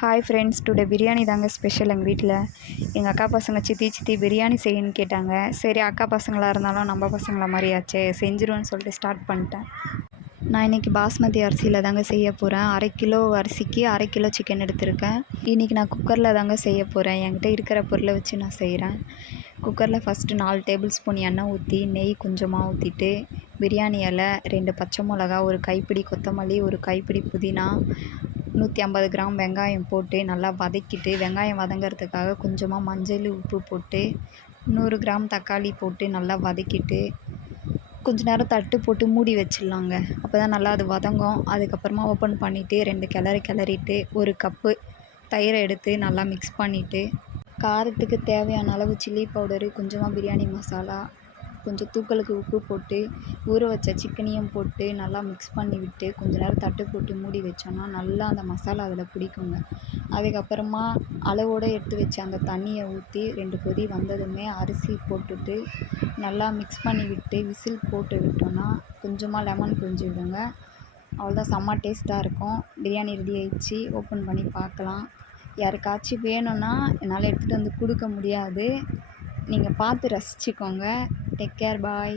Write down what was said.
Hi friends, today biryani தாங்க special எங்கள் வீட்டில். எங்கள் அக்கா பசங்க சித்தி பிரியாணி செய்யணும்னு கேட்டாங்க. சரி, அக்கா பசங்களாக இருந்தாலும் நம்ம பசங்கள மாதிரியாச்சே, செஞ்சிருவேன்னு சொல்லிட்டு ஸ்டார்ட் பண்ணிட்டேன். நான் இன்றைக்கி பாஸ்மதி அரிசியில் தாங்க செய்ய போகிறேன். 1/2 கிலோ அரிசிக்கு 1/2 கிலோ சிக்கன் எடுத்திருக்கேன். இன்றைக்கி நான் குக்கரில் தாங்க செய்ய போகிறேன். என்கிட்ட இருக்கிற பொருளை வச்சு நான் செய்கிறேன். குக்கரில் ஃபஸ்ட்டு 4 டேபிள் ஸ்பூன் எண்ணெய் ஊற்றி நெய் கொஞ்சமாக ஊற்றிட்டு, பிரியாணி இலை, 2 பச்சை மிளகா, ஒரு கைப்பிடி கொத்தமல்லி, ஒரு கைப்பிடி புதினா, 150 கிராம் வெங்காயம் போட்டு நல்லா வதக்கிட்டு, வெங்காயம் வதங்கிறதுக்காக கொஞ்சமாக மஞ்சள் உப்பு போட்டு 100 கிராம் தக்காளி போட்டு நல்லா வதக்கிட்டு கொஞ்ச நேரம் தட்டு போட்டு மூடி வச்சிடலாங்க. அப்போ தான் நல்லா அது வதங்கும். அதுக்கப்புறமா ஓப்பன் பண்ணிவிட்டு 2 கிளறிட்டு 1 கப்பு தயிரை எடுத்து நல்லா மிக்ஸ் பண்ணிவிட்டு, காரத்துக்கு தேவையான அளவு சில்லி பவுடரு, கொஞ்சமாக பிரியாணி மசாலா, கொஞ்சம் தூக்கலுக்கு உப்பு போட்டு ஊற வச்ச சிக்கனையும் போட்டு நல்லா மிக்ஸ் பண்ணி விட்டு கொஞ்ச நேரம் தட்டு போட்டு மூடி வச்சோன்னா நல்லா அந்த மசாலா அதில் பிடிக்குங்க. அதுக்கப்புறமா அளவோடு எடுத்து வச்ச அந்த தண்ணியை ஊற்றி 2 கொதி வந்ததுமே அரிசி போட்டுட்டு நல்லா மிக்ஸ் பண்ணி விட்டு விசில் போட்டு விட்டோன்னா கொஞ்சமாக லெமன் புழிஞ்சு விடுங்க. அவ்வளோதான், செம்ம டேஸ்ட்டாக இருக்கும். பிரியாணி ரெடி ஆயிடுச்சு. ஓப்பன் பண்ணி பார்க்கலாம். யாருக்காச்சும் வேணும்னா என்னால் எடுத்துகிட்டு வந்து கொடுக்க முடியாது. நீங்கள் பார்த்து ரசிச்சுக்கோங்க. டேக் கேர், பாய்.